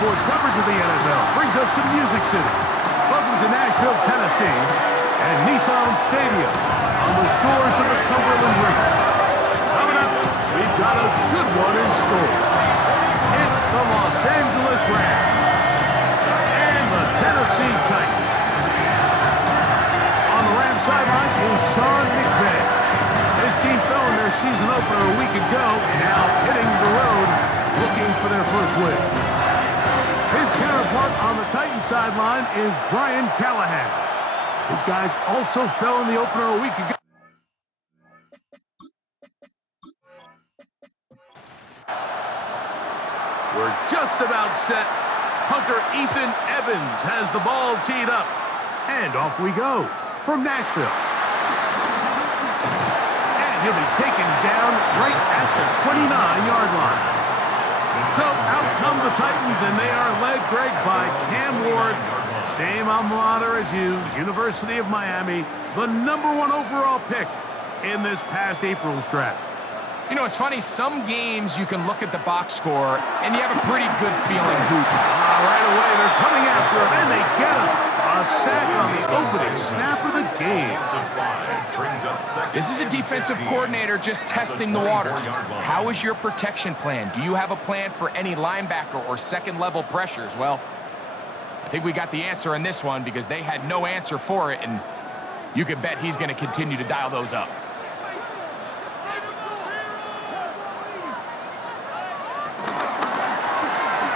sports coverage of the NFL brings us to Music City. Welcome to Nashville, Tennessee, and Nissan Stadium on the shores of the Cumberland River. Coming up, we've got a good one in store. It's the Los Angeles Rams and the Tennessee Titans. On the Rams sideline is Sean McVay. His team fell in their season opener a week ago, now hitting the road, looking for their first win. His counterpart on the Titans sideline is Brian Callahan. His guys also fell in the opener a week ago. We're just about set. Punter Ethan Evans has the ball teed up. And off we go from Nashville. And he'll be taken down right at the 29-yard line. So out come the Titans, and they are led, Greg, by Cam Ward. Same alma mater as you, University of Miami, the #1 overall pick in this past April's draft. You know, it's funny, some games you can look at the box score and you have a pretty good feeling who. Right away, they're coming after him, and they get him. A sack on the opening snap of the game. This is a defensive coordinator just testing the waters. How is your protection plan? Do you have a plan for any linebacker or second-level pressures? Well, I think we got the answer in this one because they had no answer for it, and you can bet he's going to continue to dial those up.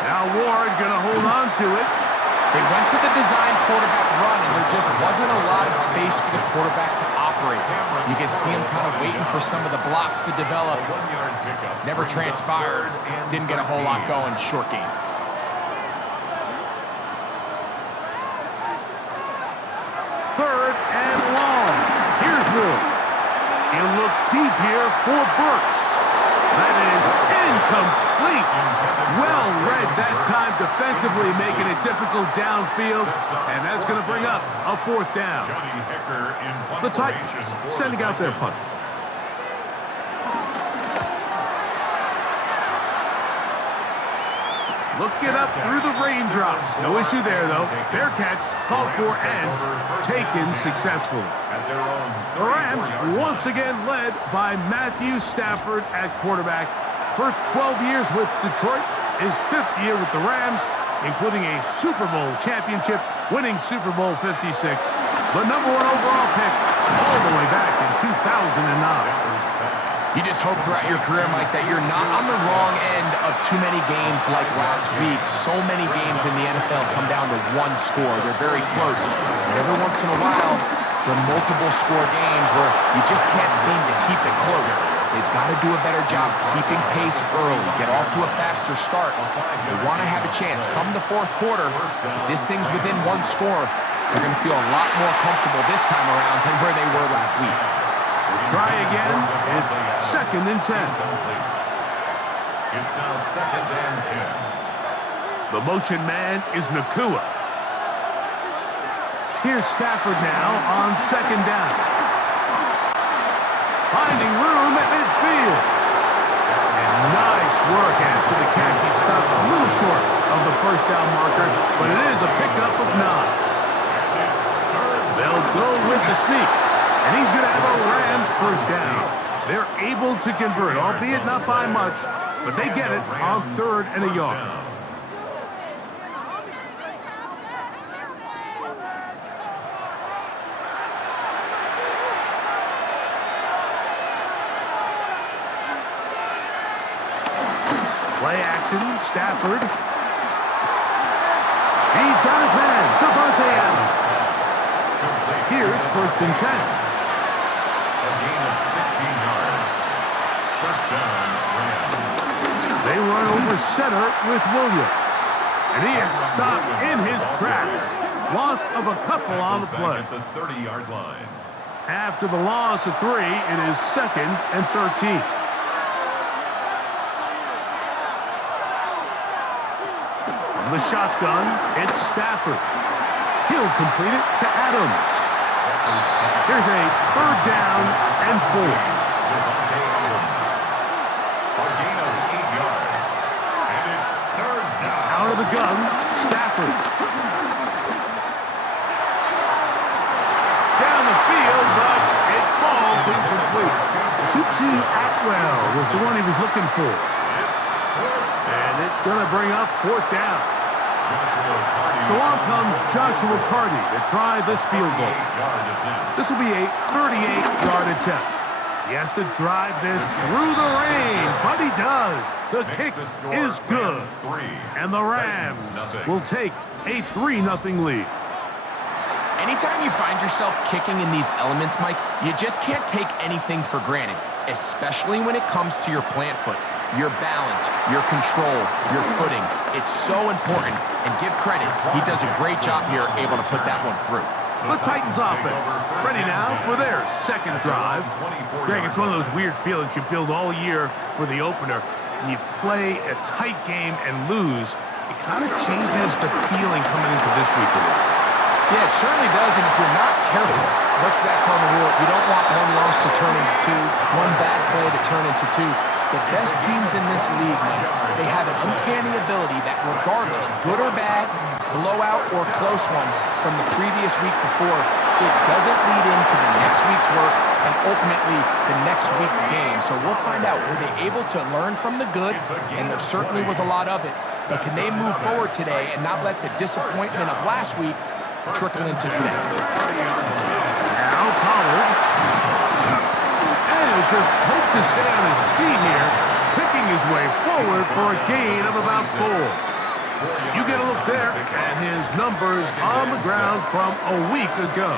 Now Ward going to hold on to it. They went to the design quarterback run, and there just wasn't a lot of space for the quarterback to operate. You can see him kind of waiting for some of the blocks to develop. Never transpired. Didn't get a whole lot going. Short game. Third and long. Here's Wood. He'll look deep here for Burks. That is incomplete. Well read that time defensively, making it difficult downfield, and that's going to bring up a fourth down. The Titans sending out their punter. Looking up through the raindrops. No issue there, though. Fair catch, called for, and taken successfully. The Rams once again led by Matthew Stafford at quarterback. First 12 years with Detroit, his 5th year with the Rams, including a Super Bowl championship, winning Super Bowl 56. The #1 overall pick all the way back in 2009. You just hope throughout your career, Mike, that you're not on the wrong end of too many games like last week. So many games in the NFL come down to one score. They're very close. And every once in a while, there are multiple score games where you just can't seem to keep it close. They've got to do a better job keeping pace early, get off to a faster start. They want to have a chance. Come the fourth quarter, if this thing's within one score, they're going to feel a lot more comfortable this time around than where they were last week. Try again. It's 2nd and 10. It's now 2nd and 10. The motion man is Nakua. Here's Stafford now on 2nd down. Finding room at midfield. And nice work after the catch. He stopped a little short of the first down marker, but it is a pickup of 9. They'll go with the sneak. And he's going to have a Rams first down. They're able to convert, albeit not by much, but they get it on 3rd and a yard. Play action, Stafford. He's got his man, Devontae Adams. Here's 1st and 10. A gain of 16 yards. First down, Rams. They run over center with Williams. And he is stopped in his tracks. Loss of a couple on the play. At the 30-yard line. After the loss of 3, it is 2nd and 13. From the shotgun, it's Stafford. He'll complete it to Adams. Here's a 3rd down and 4. A gain of 8 yards. And it's 3rd down. Out of the gun Stafford. Down the field, but it falls incomplete. Tutu Atwell was the one he was looking for. And it's going to bring up fourth down. So on comes Joshua Carty to try this field goal. This will be a 38-yard attempt. He has to drive this through the rain, but he does. The kick is good. And the Rams will take a 3-0 lead. Anytime you find yourself kicking in these elements, Mike, you just can't take anything for granted, especially when it comes to your plant foot. Your balance, your control, your footing. It's so important, and give credit, he does a great job here able to put that one through. The Titans offense ready now for their second drive. Greg, it's one of those weird feelings you build all year for the opener, and you play a tight game and lose. It kind of changes the feeling coming into this week a little. Yeah, it certainly does, and if you're not careful, what's that cardinal rule? You don't want one loss to turn into two, one bad play to turn into two. The best teams in this league, Mike, they have an uncanny ability that regardless, good or bad, blowout or close one from the previous week before, it doesn't lead into the next week's work and ultimately the next week's game. So we'll find out, were they able to learn from the good? And there certainly was a lot of it. But can they move forward today and not let the disappointment of last week trickle into today? Now Pollard. And he'll just hope to stay on his feet here, picking his way forward for a gain of about 4. You get a look there at his numbers on the ground from a week ago.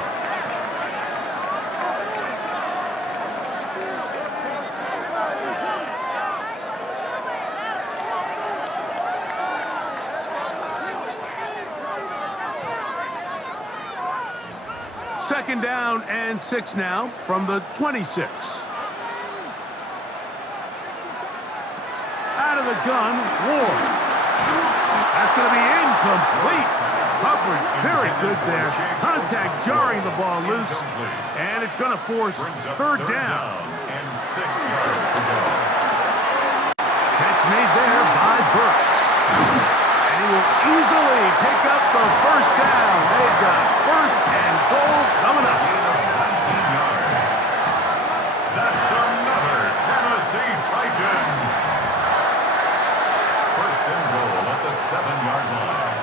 Second down and 6 now from the 26. Out of the gun, Ward. That's going to be incomplete. Coverage very good there. Contact jarring the ball loose. And it's going to force third down. And 6 yards to go. Catch made there by Burks. And he will easily pick up the first down. They've got first and goal coming up. 19 yards. That's another Tennessee Titan. First and goal at the 7-yard line.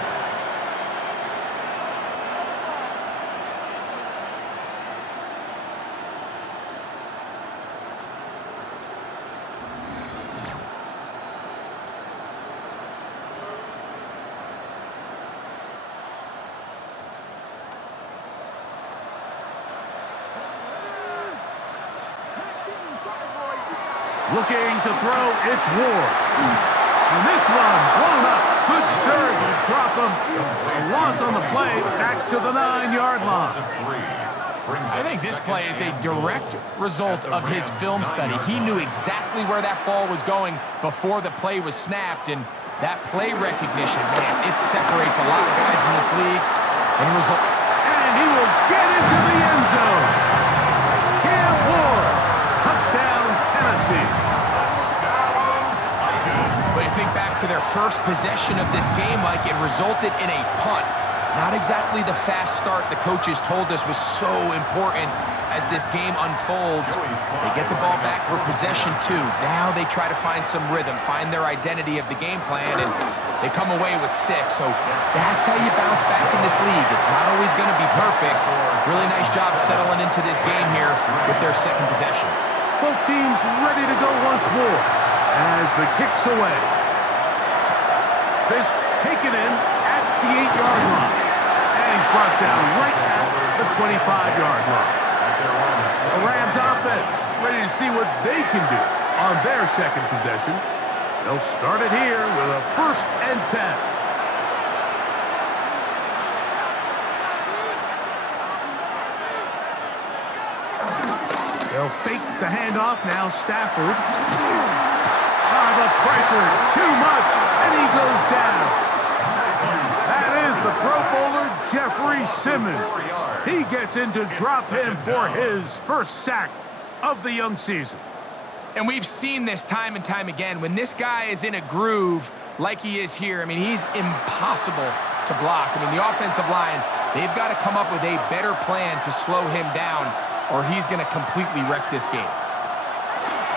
Looking to throw, it's Ward. And this one blown up. Good serve to drop him. A loss on the play, back to the 9-yard line. I think this play is a direct result of his film study. He knew exactly where that ball was going before the play was snapped, and that play recognition, man, it separates a lot of guys in this league. And he will get into the end zone. Cam Ward. Touchdown, Tennessee. But you think back to their first possession of this game, like it resulted in a punt. Not exactly the fast start the coaches told us was so important as this game unfolds. They get the ball back for possession 2. Now they try to find some rhythm, find their identity of the game plan, and they come away with 6. So that's how you bounce back in this league. It's not always going to be perfect. Really nice job settling into this game here with their second possession. Both teams ready to go once more as the kick's away. This taken in at the 8-yard line. And he's brought down right at the 25-yard line. The Rams offense ready to see what they can do on their second possession. They'll start it here with a 1st and 10. They'll fake the handoff now. Stafford. The pressure too much, and he goes down. That is the Pro Bowler Jeffrey Simmons. He gets in to drop him for his first sack of the young season. And we've seen this time and time again. When this guy is in a groove like he is here, I mean, he's impossible to block. I mean, the offensive line, they've got to come up with a better plan to slow him down, or he's going to completely wreck this game.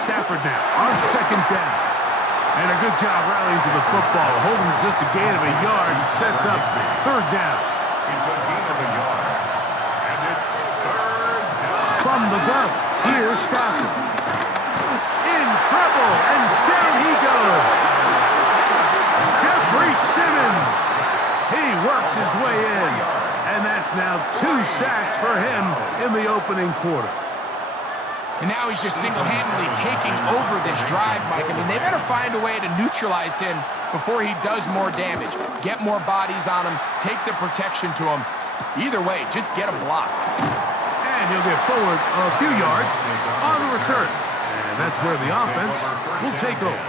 Stafford now on second down. And a good job rallying to the football, holding just a gain of a yard, sets up third down. It's a gain of a yard. And it's third down. From the gun, here's Stafford. In trouble, and down he goes. Jeffrey Simmons. He works his way in. And that's now 2 sacks for him in the opening quarter. And now he's just single-handedly taking over this drive, Mike. I mean, they better find a way to neutralize him before he does more damage. Get more bodies on him, take the protection to him. Either way, just get him blocked. And he'll get forward a few yards on the return. And that's where the offense will take over.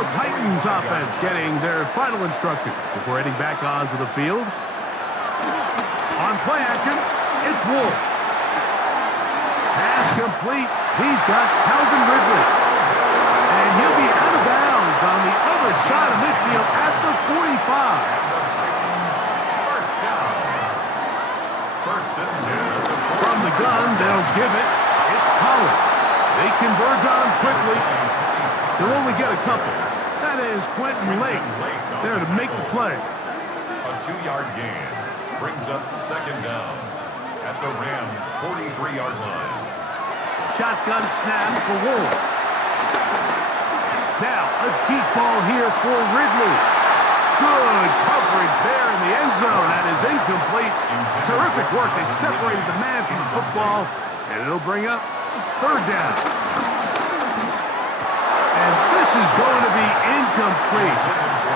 The Titans offense getting their final instruction before heading back onto the field. On play action, it's Wolf. Pass complete. He's got Calvin Ridley. And he'll be out of bounds on the other side of midfield at the 45. First down. First and 10. From the gun, they'll give it. It's Pollard. They converge on him quickly. They'll only get a couple. That is Quentin Lake there to make the play. A 2-yard gain brings up second down at the Rams' 43-yard line. Shotgun snap for Wolf. Now a deep ball here for Ridley. Good coverage there in the end zone. That is incomplete. Terrific work. They separated the man from the football, and it'll bring up third down. And this is going to be incomplete.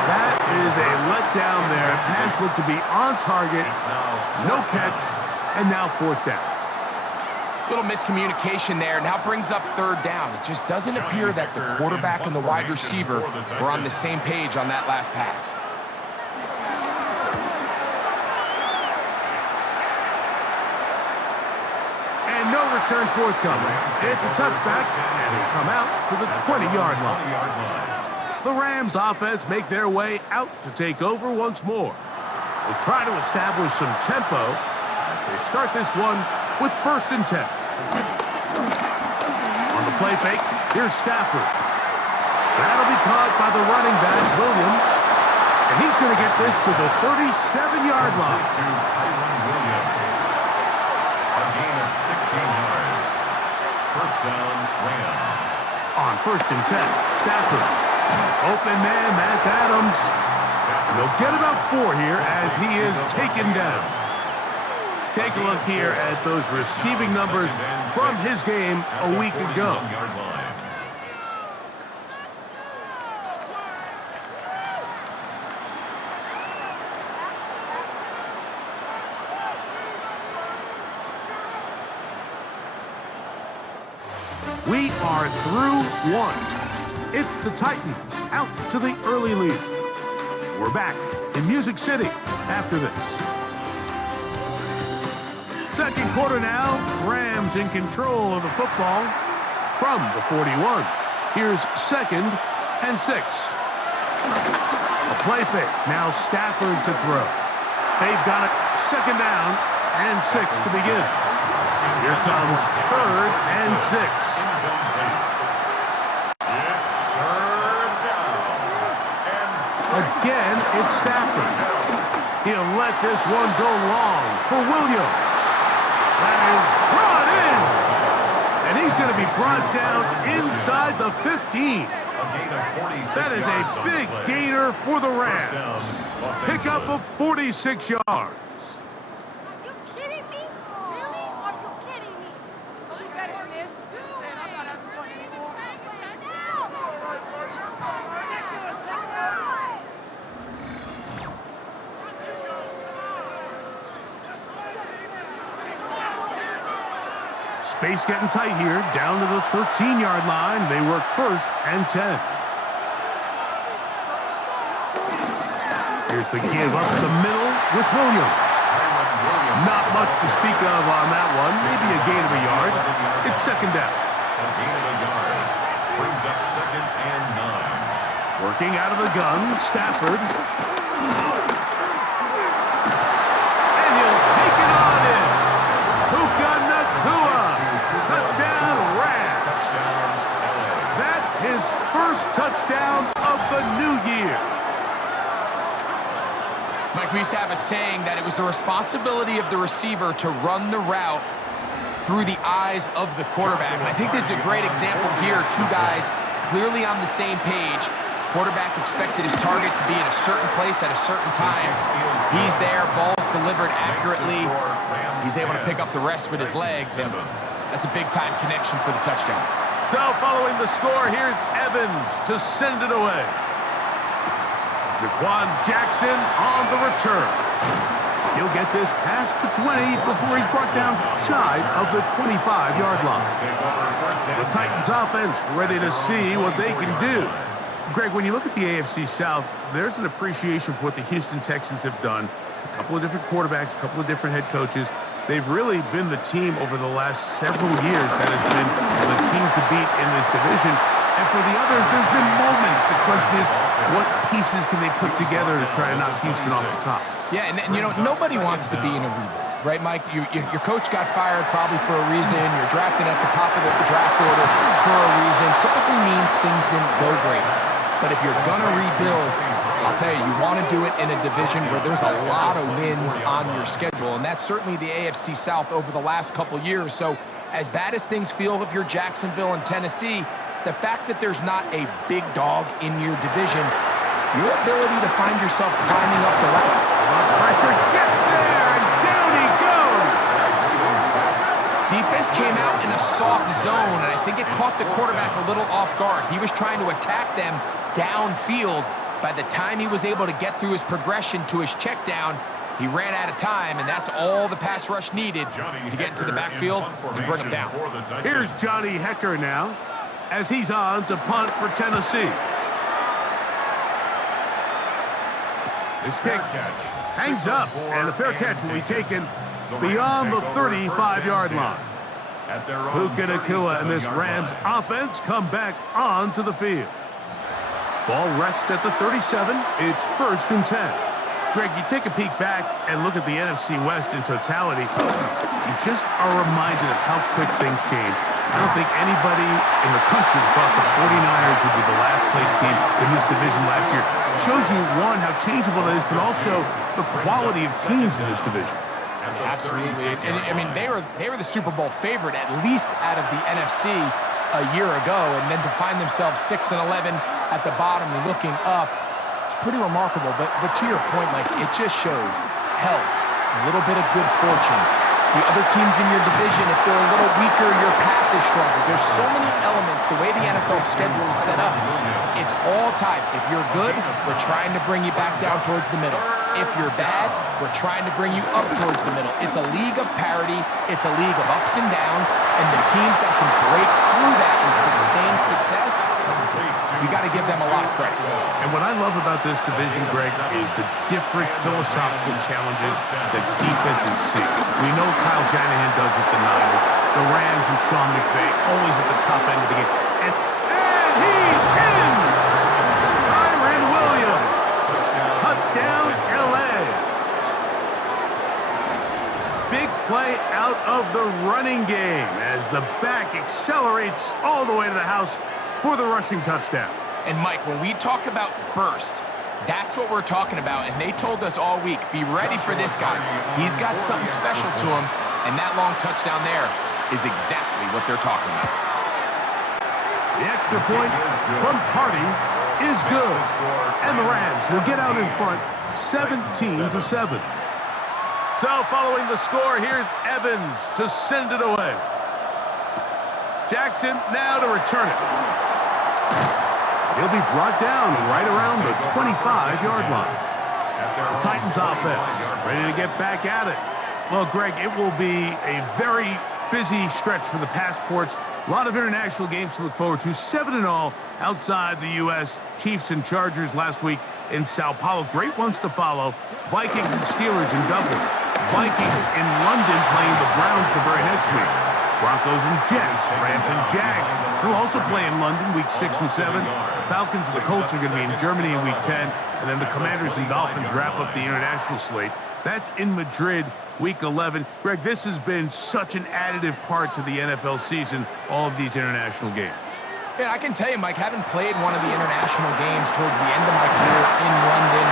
That is a letdown there. Pass looked to be on target. No catch, and now fourth down. Little miscommunication there. Now brings up third down. It just doesn't appear that the quarterback and the wide receiver were on the same page on that last pass. And no return forthcoming. It's a touchback, and it'll come out to the 20-yard line. The Rams offense make their way out to take over once more. They'll try to establish some tempo as they start this one with first and 10. On the play fake, here's Stafford. That'll be caught by the running back, Williams. And he's going to get this to the 37-yard line. To Kyron Williams. A gain of 16 yards. First down, Rams. On first and 10, Stafford. Open man, that's Adams. And they'll get about 4 here as he is taken down. Take a look here at those receiving numbers from his game a week ago. We are through one. It's the Titans out to the early lead. We're back in Music City after this. Second quarter now, Rams in control of the football from the 41. Here's second and 6. A play fake, now Stafford to throw. They've got it second down and 6 to begin. Here comes third and 6. Again, it's Stafford. He'll let this one go long for Williams. That is brought in. And he's going to be brought down inside the 15. That is a big gainer for the Rams. Pick up of 46 yards. Are you kidding me? Really? Are you kidding me? Are we better than this? Space getting tight here, down to the 13-yard line. They work first and 10. Here's the give up the middle with Williams. Not much to speak of on that one. Maybe a gain of a yard. It's second down. A gain of a yard brings up second and 9. Working out of the gun, Stafford. first touchdown of the new year. Mike, we used to have a saying that it was the responsibility of the receiver to run the route through the eyes of the quarterback. And I think this is a great example here. Two guys clearly on the same page. Quarterback expected his target to be in a certain place at a certain time. He's there, ball's delivered accurately. He's able to pick up the rest with his legs, and that's a big-time connection for the touchdown. So following the score, here's Evans to send it away. Jaquan Jackson on the return. He'll get this past the 20 before he's brought down shy of the 25-yard line. The Titans offense ready to see what they can do. Greg, when you look at the AFC South, there's an appreciation for what the Houston Texans have done. A couple of different quarterbacks, a couple of different head coaches. They've really been the team over the last several years that has been the team to beat in this division. And for the others, there's been moments. The question is, what pieces can they put together to try to knock Houston off the top? Yeah, and you know, nobody wants to be in a rebuild, right, Mike? Your coach got fired probably for a reason. You're drafted at the top of the draft order for a reason. Typically means things didn't go great. But if you're going to rebuild, I'll tell you, you want to do it in a division where there's a lot of wins on your schedule, and that's certainly the AFC South over the last couple years. So as bad as things feel if you're Jacksonville and Tennessee, the fact that there's not a big dog in your division, your ability to find yourself climbing up the ladder. Pressure gets there, and down he goes. Defense came out in a soft zone, and I think it caught the quarterback a little off guard. He was trying to attack them downfield. By the time he was able to get through his progression to his check down, he ran out of time, and that's all the pass rush needed to get into the backfield and bring him down. Here's Johnny Hecker now, as he's on to punt for Tennessee. This kick hangs up, and the fair catch will be taken beyond the 35-yard line. Puka Nacua and this Rams offense come back onto the field. Ball rests at the 37. It's 1st and 10. Greg, you take a peek back and look at the NFC West in totality. You just are reminded of how quick things change. I don't think anybody in the country thought the 49ers would be the last place team in this division last year. Shows you, one, how changeable it is, but also the quality of teams in this division. Absolutely. And I mean, they were the Super Bowl favorite, at least out of the NFC a year ago, and then to find themselves 6 and 11 at the bottom looking up, it's pretty remarkable. But to your point, Mike, it just shows health, a little bit of good fortune. The other teams in your division, if they're a little weaker, your path is stronger. There's so many elements. The way the NFL schedule is set up, it's all tied. If you're good, we're trying to bring you back down towards the middle. If you're bad, we're trying to bring you up towards the middle. It's a league of parity. It's a league of ups and downs. And the teams that can break through that and sustain success, you got to give them a lot of credit. And what I love about this division, Greg, is the different philosophical challenges that defenses see. We know Kyle Shanahan does with the Niners. The Rams and Sean McVay always at the top end of the game. And he's in! Kyren Williams. Touchdown, L.A. Big play out of the running game as the back accelerates all the way to the house for the rushing touchdown. And Mike, when we talk about burst, that's what we're talking about. And they told us all week, be ready for this guy. He's got something special to him. And that long touchdown there is exactly what they're talking about. The extra point from Party is good. And the Rams will get out in front 17-7. So following the score, here's Evans to send it away. Jackson now to return it. He'll be brought down right around the 25-yard line. The Titans offense ready to get back at it. Well, Greg, it will be a very busy stretch for the passports. A lot of international games to look forward to. 7-0 outside the U.S. Chiefs and Chargers last week in Sao Paulo. Great ones to follow. Vikings and Steelers in Dublin. Vikings in London playing the Browns the very next week. Broncos and Jets, Rams and Jags will also play in London week 6 and 7. The Falcons and the Colts are going to be in Germany in week 10. And then the Commanders and Dolphins wrap up the international slate. That's in Madrid week 11. Greg, this has been such an additive part to the NFL season, all of these international games. Yeah, I can tell you, Mike, having played one of the international games towards the end of my career in London,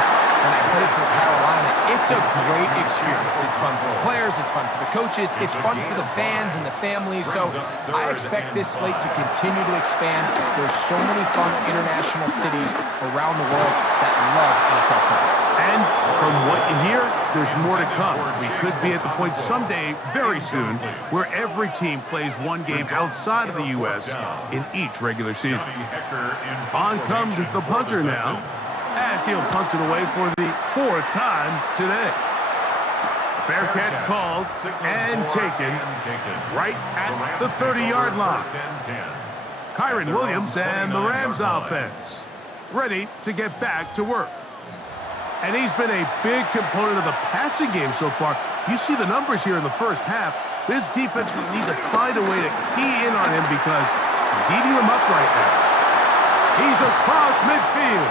when I played for Carolina, it's a great experience. It's fun for the players, it's fun for the coaches, it's fun for the fans and the families. So I expect this slate to continue to expand. There's so many fun international cities around the world that love NFL football. And from what you hear, there's more to come. We could be at the point someday, very soon, where every team plays one game outside of the U.S. in each regular season. On comes the punter now, as he'll punt it away for the 4th time today. Fair catch called and taken right at the 30-yard line. Kyron Williams and the Rams offense ready to get back to work. And he's been a big component of the passing game so far. You see the numbers here in the first half. This defense will need to find a way to key in on him because he's eating them up right now. He's across midfield.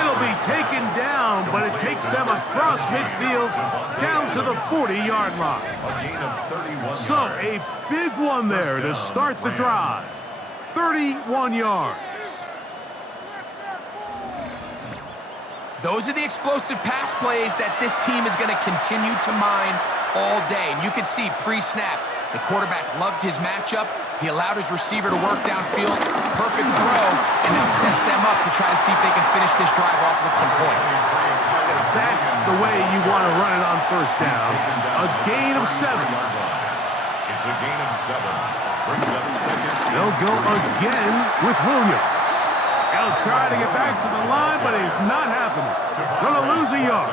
It'll be taken down, but it takes them across midfield down to the 40-yard line. So a big one there to start the drive. 31 yards. Those are the explosive pass plays that this team is going to continue to mine all day. And you can see pre-snap, the quarterback loved his matchup. He allowed his receiver to work downfield. Perfect throw, and now sets them up to try to see if they can finish this drive off with some points. That's the way you want to run it on first down. A gain of 7. It's a gain of 7. Brings up second. They'll go again with Williams. He'll try to get back to the line, but it's not happening. Gonna lose a yard.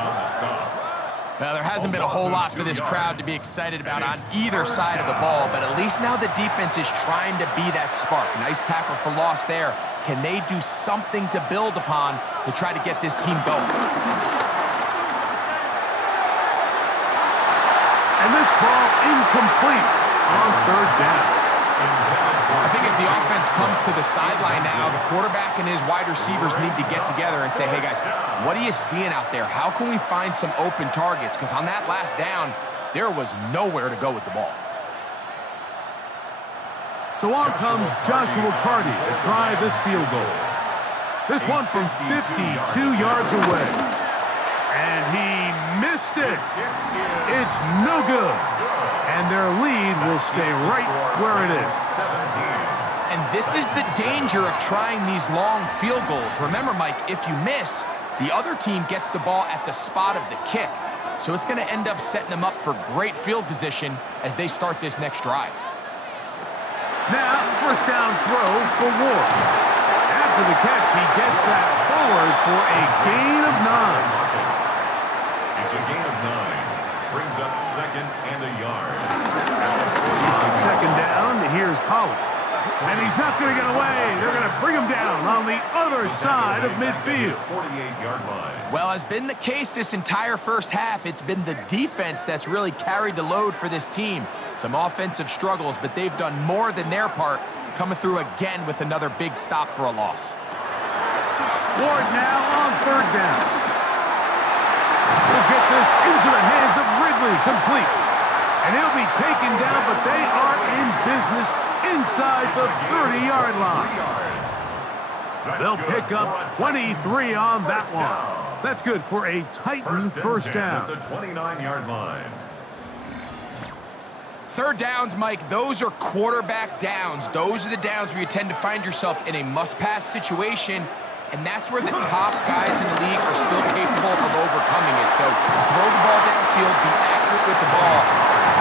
Now, there hasn't been a whole lot for this crowd to be excited about on either side of the ball, but at least now the defense is trying to be that spark. Nice tackle for loss there. Can they do something to build upon to try to get this team going? And this ball incomplete on 3rd down. I think as the offense comes to the sideline now, the quarterback and his wide receivers need to get together and say, hey guys, what are you seeing out there? How can we find some open targets? Because on that last down, there was nowhere to go with the ball. So on comes Joshua Carty to try this field goal. This one from 52 yards away. And he missed it. It's no good. And their lead will stay right where it is. And this is the danger of trying these long field goals. Remember, Mike, if you miss, the other team gets the ball at the spot of the kick. So it's going to end up setting them up for great field position as they start this next drive. Now, first down throw for Ward. After the catch, he gets that forward for a gain of 9. It's a gain of 9. Brings up second and a yard. On second down, here's Pollard. And he's not going to get away. They're going to bring him down on the other side of midfield. 48-yard line. Well, as been the case this entire first half, it's been the defense that's really carried the load for this team. Some offensive struggles, but they've done more than their part, coming through again with another big stop for a loss. Ward now on 3rd down. He'll get this into the hands of Ridley, complete. And he'll be taken down, but they are in business inside the 30-yard line. They'll pick up 23 on that one. That's good for a Titan first down. At the 29-yard line. 3rd downs, Mike, those are quarterback downs. Those are the downs where you tend to find yourself in a must-pass situation, and that's where the top guys in the league are still capable of overcoming it. So throw the ball downfield, be accurate with the ball.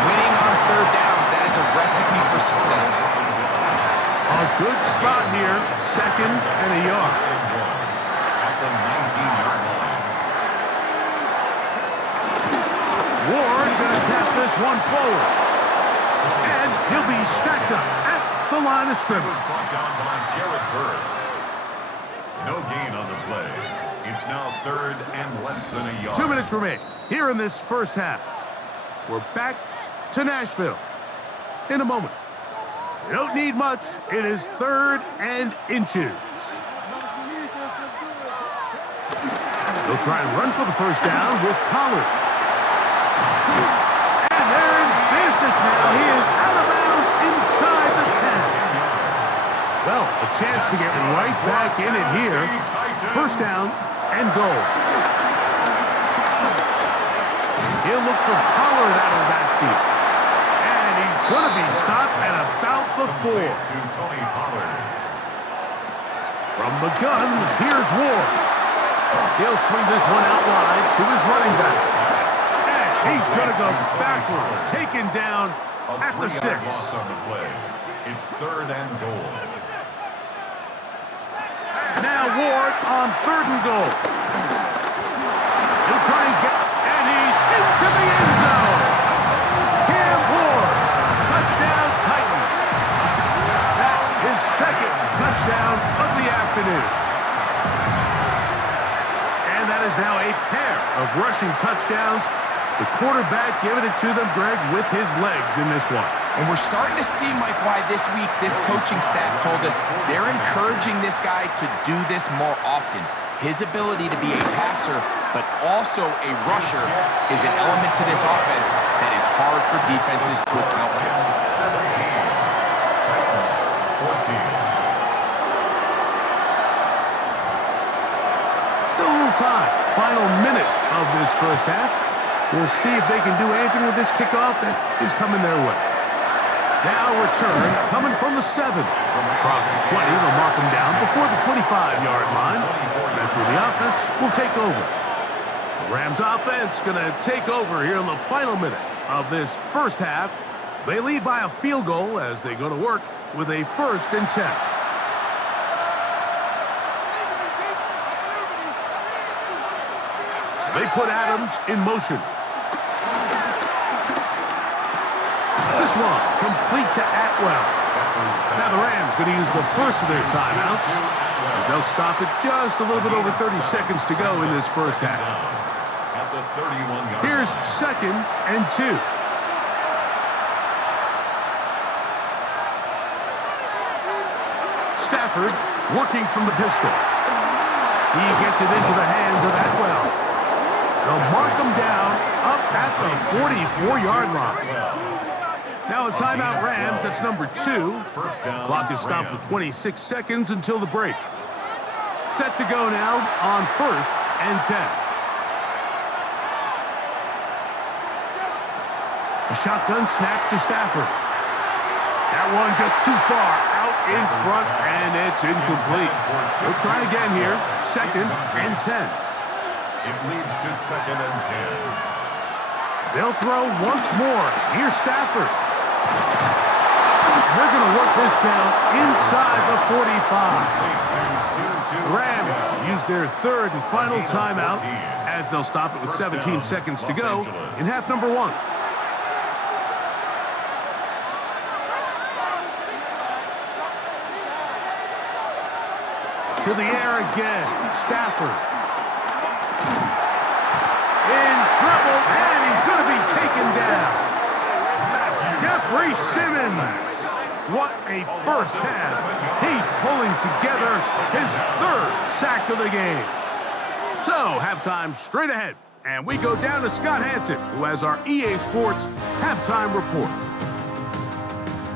Winning on 3rd downs, that is a recipe for success. A good spot here, 2nd and a yard. At the 19-yard line. Ward gonna tap this one forward. And he'll be stacked up at the line of scrimmage. Brought down by Jared Burris. No gain on the play. It's now 3rd and less than a yard. 2 minutes remain here in this first half. We're back to Nashville in a moment. You don't need much. It is 3rd and inches. They'll try and run for the first down with Pollard. And they're in business now. He is out of bounds inside the 10. Well, a chance to get right back in it here. First down and goal. He'll look for Pollard out of the backfield. And he's going to be stopped at about the 4. From the gun, here's Ward. He'll swing this one out wide to his running back. And he's going to go backwards, taken down at the 6. It's 3rd and goal. Now Ward on 3rd and goal. He'll try and get, and he's into the end zone. Cam Ward, touchdown Titans. That is 2nd touchdown of the afternoon. And that is now a pair of rushing touchdowns. The quarterback giving it to them, Greg, with his legs in this one. And we're starting to see, Mike, why this week this coaching staff told us they're encouraging this guy to do this more often. His ability to be a passer, but also a rusher, is an element to this offense that is hard for defenses to account for. 17. Titans 14. Still a little time. Final minute of this first half. We'll see if they can do anything with this kickoff that is coming their way. Now return coming from the 7. Across the 20, they'll mark them down before the 25-yard line. That's where the offense will take over. The Rams offense going to take over here in the final minute of this first half. They lead by a field goal as they go to work with a 1st and 10. They put Adams in motion. This one complete to Atwell. Now the Rams going to use the first of their timeouts as they'll stop it just a little bit over 30 seconds to go in this first half. At the 31-yard Here's 2nd and 2. Stafford working from the pistol. He gets it into the hands of Atwell. They'll mark him down up at the 44-yard line. Now a timeout Rams, that's number 2. Clock is stopped with 26 seconds until the break. Set to go now on 1st and 10. A shotgun snap to Stafford. That one just too far out in front, and it's incomplete. They'll try again here, 2nd and 10. It leads to 2nd and 10. They'll throw once more. Here's Stafford. They're going to work this down inside the 45. The Rams use their 3rd and final timeout as they'll stop it with 17 seconds to go in half number 1. To the air again. Stafford. In trouble, and he's going to be taken down. Jeffrey Simmons. What a first half. He's pulling together his 3rd sack of the game. So, halftime straight ahead. And we go down to Scott Hansen, who has our EA Sports halftime report.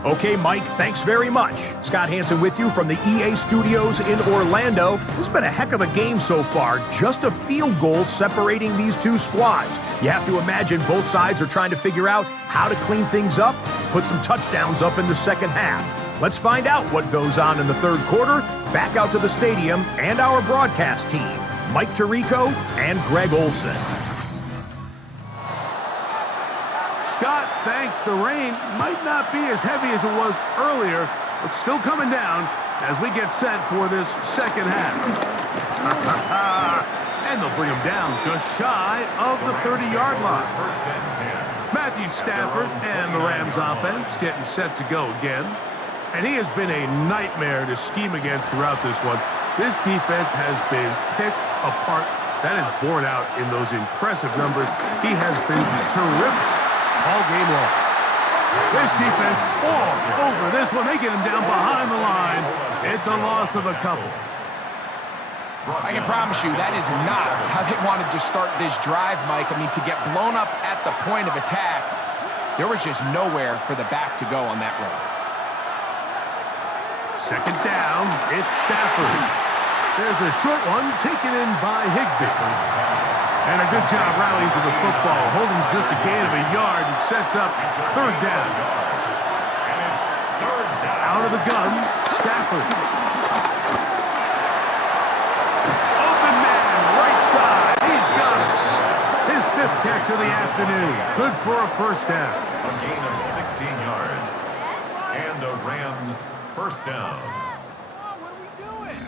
Okay, Mike, thanks very much. Scott Hansen with you from the EA Studios in Orlando. This has been a heck of a game so far. Just a field goal separating these two squads. You have to imagine both sides are trying to figure out how to clean things up, put some touchdowns up in the second half. Let's find out what goes on in the 3rd quarter. Back out to the stadium and our broadcast team, Mike Tirico and Greg Olson. Scott thanks the rain might not be as heavy as it was earlier, but still coming down as we get set for this second half. And they'll bring him down just shy of the 30-yard line. 1st and 10. Matthew Stafford and the Rams offense getting set to go again. And he has been a nightmare to scheme against throughout this one. This defense has been picked apart. That is borne out in those impressive numbers. He has been terrific all game long. This defense all over this one. They get him down behind the line. It's a loss of a couple. I can promise you that is not how they wanted to start this drive, Mike. I mean, to get blown up at the point of attack, there was just nowhere for the back to go on that run. Second down, it's Stafford. There's a short one taken in by Higbee. And a good job rallying to the football, holding just a gain of a yard and sets up third down. Out of the gun, Stafford. Open man, right side. He's got it. His fifth catch of the afternoon. Good for a first down. A gain of 16 yards. And a Rams first down. What are we doing?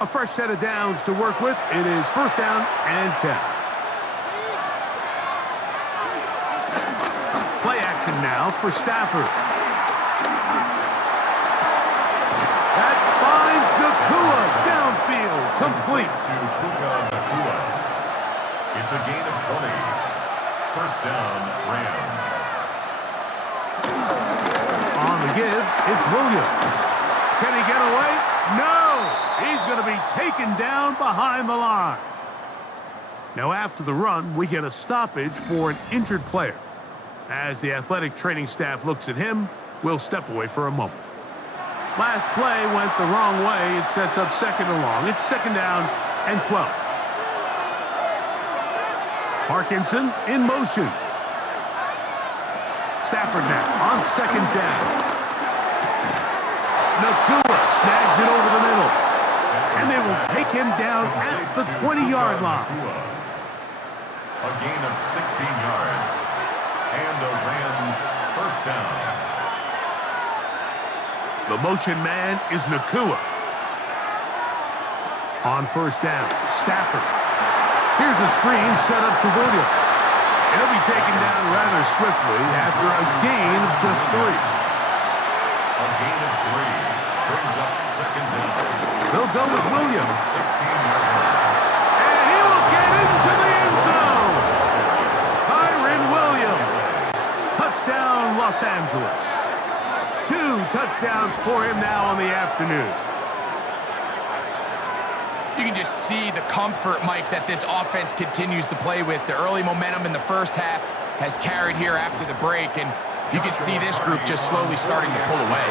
A fresh set of downs to work with. It is first down and 10. Play action now for Stafford. That finds Nakua downfield, complete. To Puka Nakua. It's a gain of 20. First down, Rams. On the give, it's Williams. Can he get away? No! He's going to be taken down behind the line. Now after the run, we get a stoppage for an injured player. As the athletic training staff looks at him, we'll step away for a moment. Last play went the wrong way. It sets up second and long. It's second down and 12. Parkinson in motion. Stafford now on second down. Nakua snags it over the middle. And they will take him down at the 20-yard line. A gain of 16 yards. And a Rams first down. The motion man is Nakua. On first down, Stafford. Here's a screen set up to Williams. He'll be taken down rather swiftly after a gain of just 3. A gain of 3 brings up second down. They'll go with Williams. 16-yard line. And he will get into the end zone. Kyren Williams. Touchdown, Los Angeles. 2 touchdowns for him now on the afternoon. You can just see the comfort, Mike, that this offense continues to play with. The early momentum in the first half has carried here after the break, and you can see this group just slowly starting to pull away.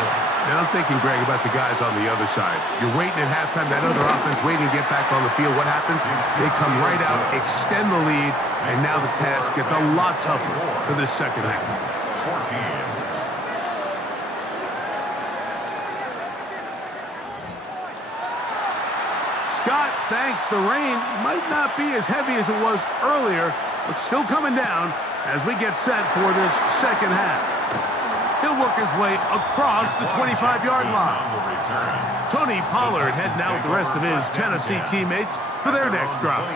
And I'm thinking, Greg, about the guys on the other side. You're waiting at halftime, that other offense waiting to get back on the field. What happens? They come right out, extend the lead, and now the task gets a lot tougher for this second half. 14. Scott thanks the rain. Might not be as heavy as it was earlier, but still coming down as we get set for this second half. He'll work his way across the 25-yard line. Tony Pollard heading out with the rest of his Tennessee teammates for their next drive.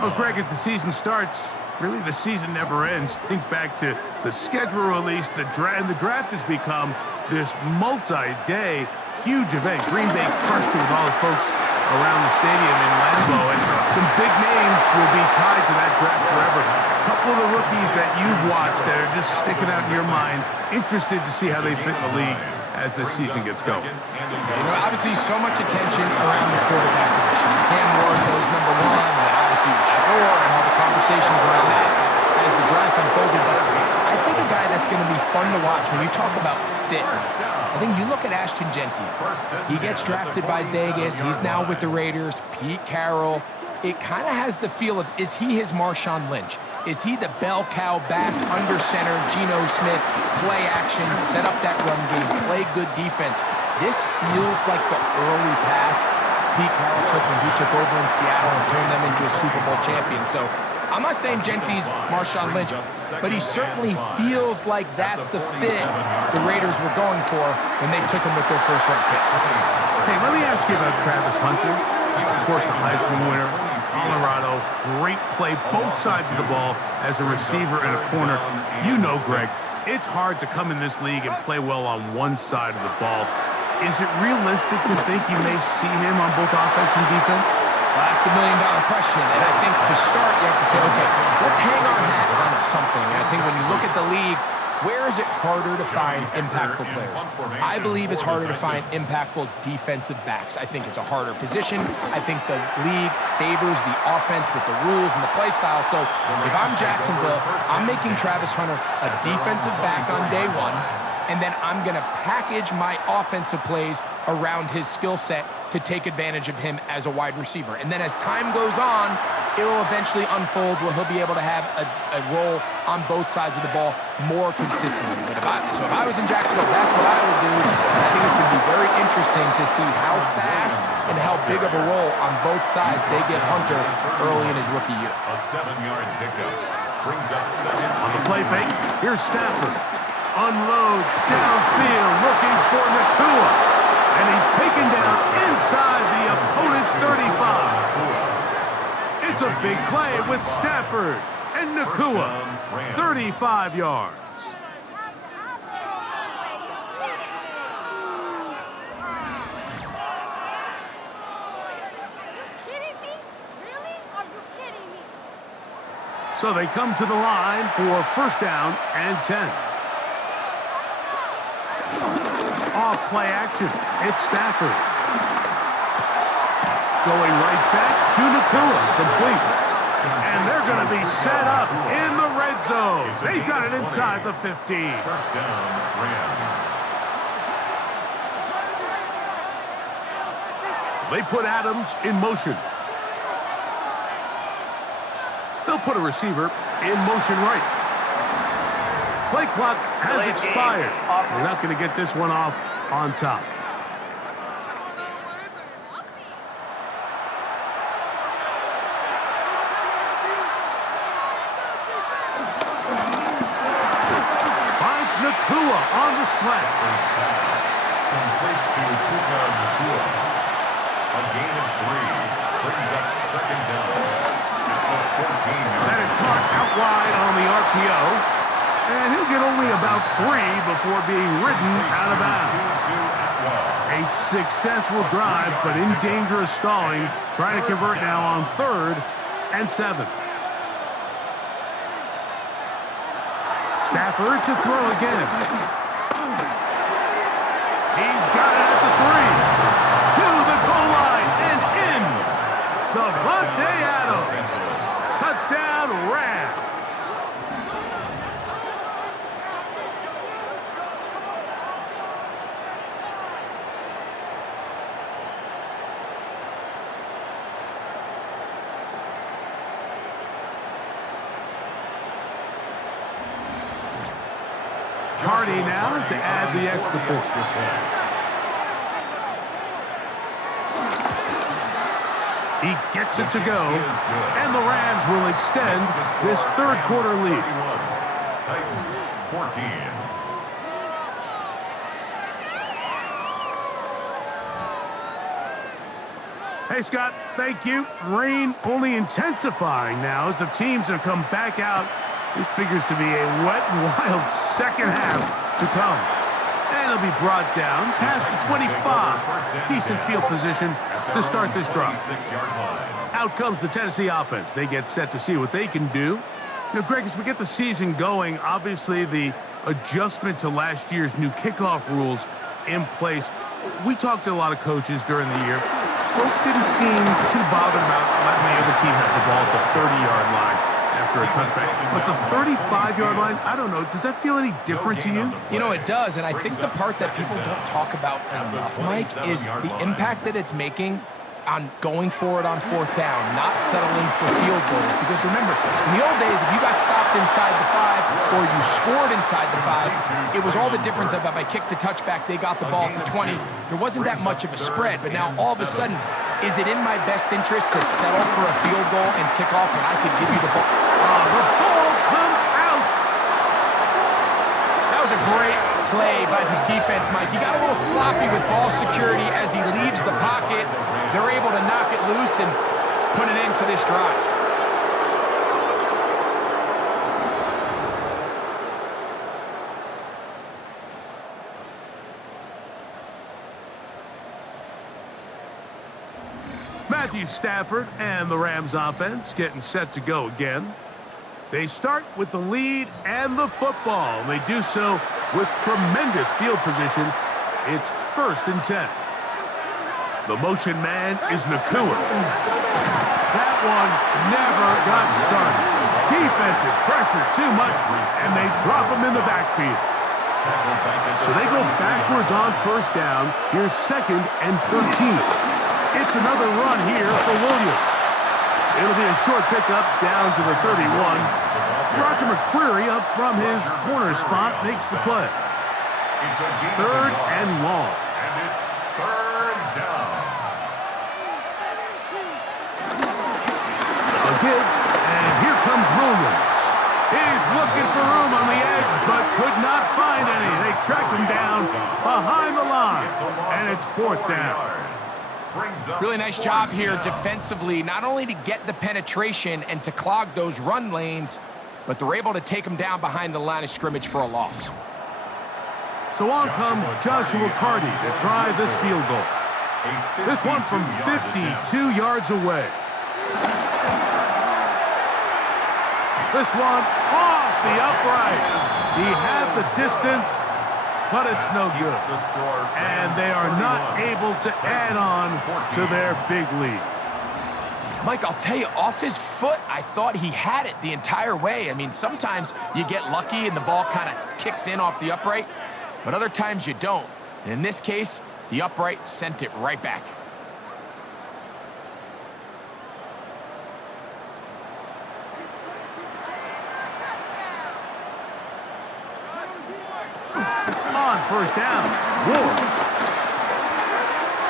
Well, Greg, as the season starts, really the season never ends. Think back to the schedule release, the draft has become this multi-day huge event. Green Bay crushed it with all the folks around the stadium in Lambeau, and some big names will be tied to that draft forever. A couple of the rookies that you've watched that are just sticking out in your mind, interested to see how they fit in the league as the season gets going. You know, obviously so much attention around the quarterback position. Cam Ward goes number 1, and then obviously Shador and all the conversations around that as the draft unfolded. But I think a guy that's going to be fun to watch when you talk about fit, I think you look at Ashton Genty. He gets drafted by Vegas. He's now with the Raiders. Pete Carroll. It kind of has the feel of, is he his Marshawn Lynch? Is he the bell cow back under center, Geno Smith, play action, set up that run game, play good defense? This feels like the early path Pete Carroll took when he took over in Seattle and turned them into a Super Bowl champion. So I'm not saying Genty's Marshawn Lynch, but he certainly feels like that's the fit the Raiders were going for when they took him with their first-round pick. Hey, let me ask you about Travis Hunter. Of course, the Heisman winner, Colorado, great play, both sides of the ball as a receiver and a corner. You know, Greg, it's hard to come in this league and play well on one side of the ball. Is it realistic to think you may see him on both offense and defense? Well, that's the million-dollar question, and I think to start, you have to say, okay, let's hang our hat on something. And I think when you look at the league, Where is it harder to find impactful players? I believe it's harder to find impactful defensive backs. I think it's a harder position. I think the league favors the offense with the rules and the play style. So if I'm Jacksonville, I'm making Travis Hunter a defensive back on day one, and then I'm going to package my offensive plays around his skill set to take advantage of him as a wide receiver. And then as time goes on, it will eventually unfold where he'll be able to have a role on both sides of the ball more consistently. But if I was in Jacksonville, that's what I would do. And I think it's going to be very interesting to see how fast and how big of a role on both sides they give Hunter early in his rookie year. A 7-yard pickup brings up second. On the play fake, here's Stafford. Unloads downfield looking for Nakua. And he's taken down inside the opponent's 35. It's a big play with Stafford and Nakua. 35 yards. Are you kidding me? Really? Are you kidding me? So they come to the line for first down and 10. Off play action. It's Stafford. Going right back to Nakua. Complete. And they're going to be set up in the red zone. They've got it inside the 15. First down, Rams. They put Adams in motion. They'll put a receiver in motion right. Play clock has expired. They're not going to get this one off on top. Finds Nakua on the slant. Complete to Puka Nakua. A gain of 3 brings up second down at the 14-yard. That is caught out wide on the RPO. And he'll get only about 3 before being ridden out of bounds. A successful drive, but in dangerous stalling. Trying to convert now on 3rd and 7. Stafford to throw again. He's got it at the 3. To the goal line and in. Davante Adams. Touchdown, Rams. Hardy now to add the extra point. He gets it to go, and the Rams will extend this third-quarter lead. Titans 14. Hey, Scott, thank you. Rain only intensifying now as the teams have come back out. This figures to be a wet and wild second half to come. And it'll be brought down past the 25. Decent field position to start this drive. Out comes the Tennessee offense. They get set to see what they can do. You know, Greg, as we get the season going, obviously the adjustment to last year's new kickoff rules in place. We talked to a lot of coaches during the year. Folks didn't seem too bothered about letting the other team have the ball at the 30-yard line after a touchback. But the 35-yard line, I don't know, does that feel any different to you? You know, it does, and I think the part that people don't talk about enough, Mike, is the impact that it's making on going forward on 4th down, not settling for field goals. Because remember, in the old days, if you got stopped inside the 5 or you scored inside the 5, it was all the difference of if I kicked a touchback, they got the ball at the 20. There wasn't that much of a spread, but now all of a sudden, is it in my best interest to settle for a field goal and kick off when I could give you the ball? The ball comes out. That was a great play by the defense, Mike. He got a little sloppy with ball security as he leaves the pocket. They're able to knock it loose and put an end to this drive. Matthew Stafford and the Rams offense getting set to go again. They start with the lead and the football. They do so with tremendous field position. It's 1st and 10. The motion man is Nakua. That one never got started. Defensive pressure too much, and they drop him in the backfield. So they go backwards on 1st down. Here's 2nd and 13. It's another run here for Williams. It'll be a short pickup down to the 31. Roger McCreary up from his corner spot makes the play. 3rd and long. And it's 3rd down. A give, and here comes Williams. He's looking for room on the edge, but could not find any. They track him down behind the line, and it's 4th down. Really nice job here defensively, not only to get the penetration and to clog those run lanes, but they're able to take him down behind the line of scrimmage for a loss. So on comes Joshua Carty to try this field goal. This one from 52 yards away. This one off the upright. He had the distance, but it's no good. And they are not able to add on to their big lead. Mike, I'll tell you, off his foot, I thought he had it the entire way. I mean, sometimes you get lucky and the ball kind of kicks in off the upright, but other times you don't. And in this case, the upright sent it right back. On 1st down, Ward.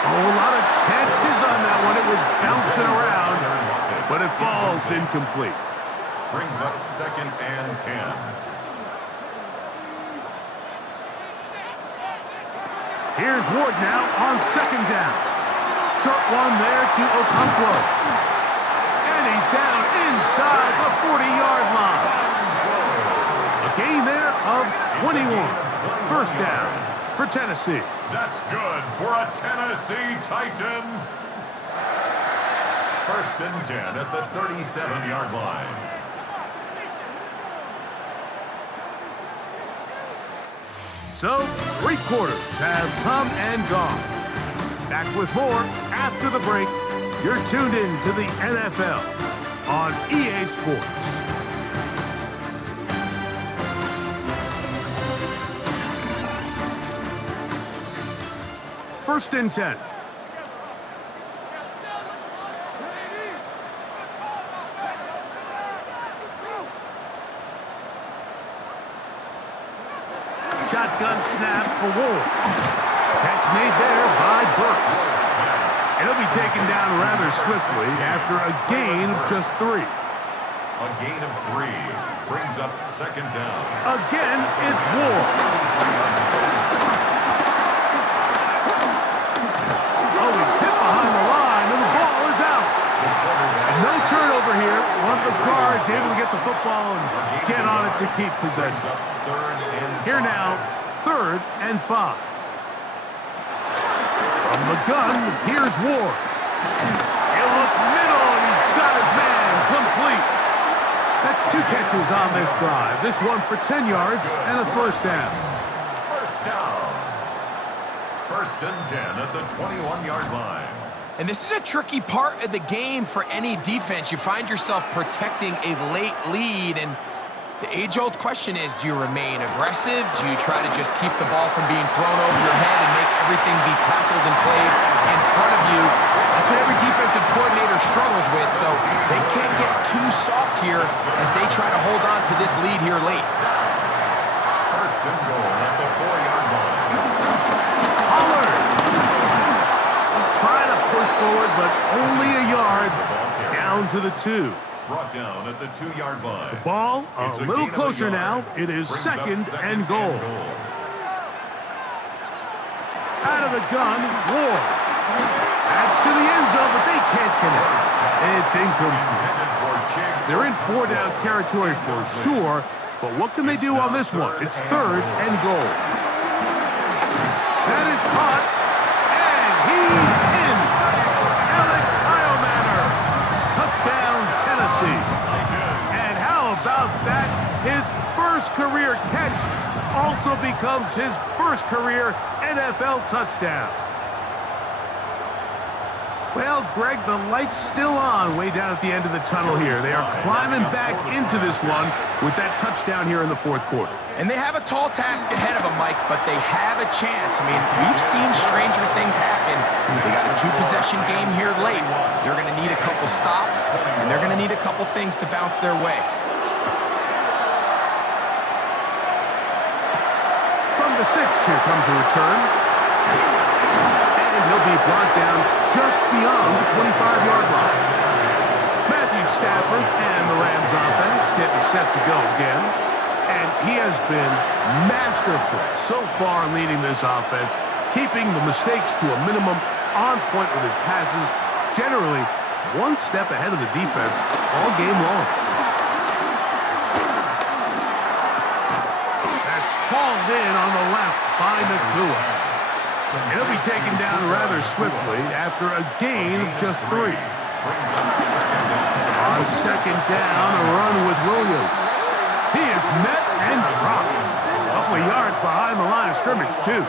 Oh, a lot of chances on that one. It was bouncing around, but it falls incomplete. Brings up 2nd and 10. Here's Ward now on 2nd down. Short one there to Okonkwo. And he's down inside the 40-yard line. A gain there of 21. 1st down for Tennessee. That's good for a Tennessee Titan. 1st and 10 at the 37-yard line. So, 3 quarters have come and gone. Back with more after the break. You're tuned in to the NFL on EA Sports. First and 10. Shotgun snap for Ward. Catch made there by Burks. He'll be taken down rather swiftly after a gain of just 3. A gain of 3 brings up 2nd down. Again, it's Ward. Oh, he's hit behind the line, and the ball is out. And no turnover here. One of the guards able to get the football and get on it to keep possession. Here now, 3rd and 5. From the gun, here's Ward. He'll look middle, and he's got his man complete. That's 2 catches on this drive. This one for 10 yards and a 1st down. 1st down. 1st and 10 at the 21-yard line. And this is a tricky part of the game for any defense. You find yourself protecting a late lead, and the age-old question is, do you remain aggressive? Do you try to just keep the ball from being thrown over your head and make everything be tackled and played in front of you? That's what every defensive coordinator struggles with, so they can't get too soft here as they try to hold on to this lead here late. 1st and goal at the 4-yard line. Pollard. He'll try to push forward, but only a yard. Down to the 2. Brought down at the 2-yard line. The ball a little closer now. It is 2nd and goal. Out of the gun, Ward. That's to the end zone, but they can't connect. It's incomplete. They're in 4-down territory for sure, but what can they do on this one? It's 3rd and goal. That is caught, and he's in. Alec Iomanner. Touchdown, Tennessee. And how about career catch also becomes his first career NFL touchdown. Well, Greg, the light's still on way down at the end of the tunnel here. They are climbing back into this one with that touchdown here in the fourth quarter. And they have a tall task ahead of them, Mike, but they have a chance. I mean, we've seen stranger things happen. They got a two-possession game here late. They're going to need a couple stops, and they're going to need a couple things to bounce their way. From the 6, here comes a return. And he'll be brought down just beyond the 25-yard line. Matthew Stafford and the Rams offense getting set to go again. And he has been masterful so far leading this offense, keeping the mistakes to a minimum, on point with his passes, generally one step ahead of the defense all game long. That's hauled in on the left by Nakua. He'll be taken down rather swiftly after a gain of just 3. On second down, a run with Williams. He is met and dropped. A couple of yards behind the line of scrimmage, too.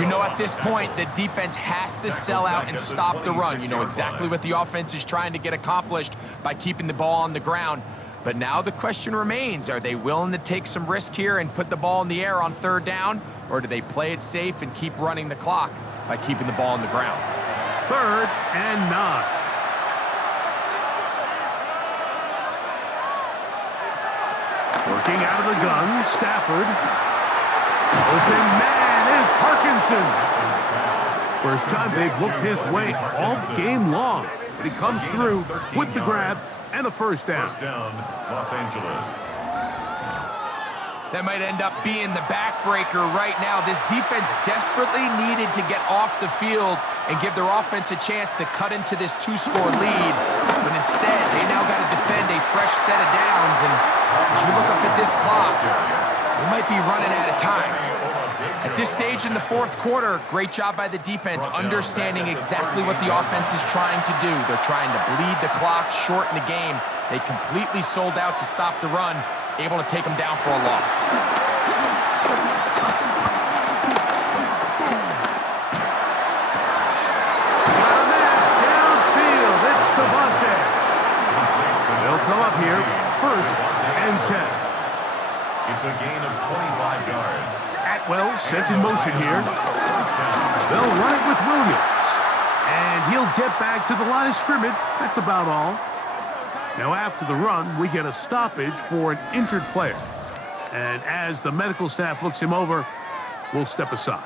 You know, at this point, the defense has to sell out and stop the run. You know exactly what the offense is trying to get accomplished by keeping the ball on the ground. But now the question remains, are they willing to take some risk here and put the ball in the air on third down? Or do they play it safe and keep running the clock by keeping the ball on the ground? 3rd and 9. Working out of the gun, Stafford. Open man is Parkinson. First time they've looked his way all game long. And he comes through with the grab and a first down. First down, Los Angeles. That might end up being the backbreaker right now. This defense desperately needed to get off the field and give their offense a chance to cut into this 2-score lead. But instead, they now got to defend a fresh set of downs. And as you look up at this clock, they might be running out of time. At this stage in the fourth quarter, great job by the defense, understanding exactly what the offense is trying to do. They're trying to bleed the clock, shorten the game. They completely sold out to stop the run, able to take them down for a loss. Got a man downfield. It's Devontae. They'll come up here, 1st and 10. It's a gain of 25 yards. Atwell sent in motion here. They'll run it with Williams. And he'll get back to the line of scrimmage. That's about all. Now, after the run, we get a stoppage for an injured player. And as the medical staff looks him over, we'll step aside.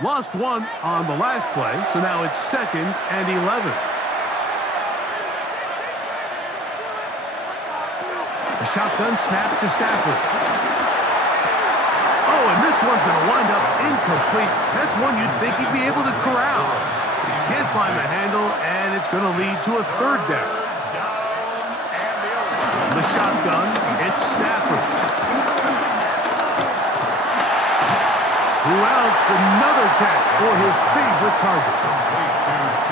Lost 1 on the last play, so now it's 2nd and 11. A shotgun snap to Stafford. Oh, and this one's going to wind up incomplete. That's one you'd think he'd be able to corral. He can't find the handle, and it's going to lead to a 3rd down. The shotgun, it's Stafford. Who else? Another catch for his favorite target.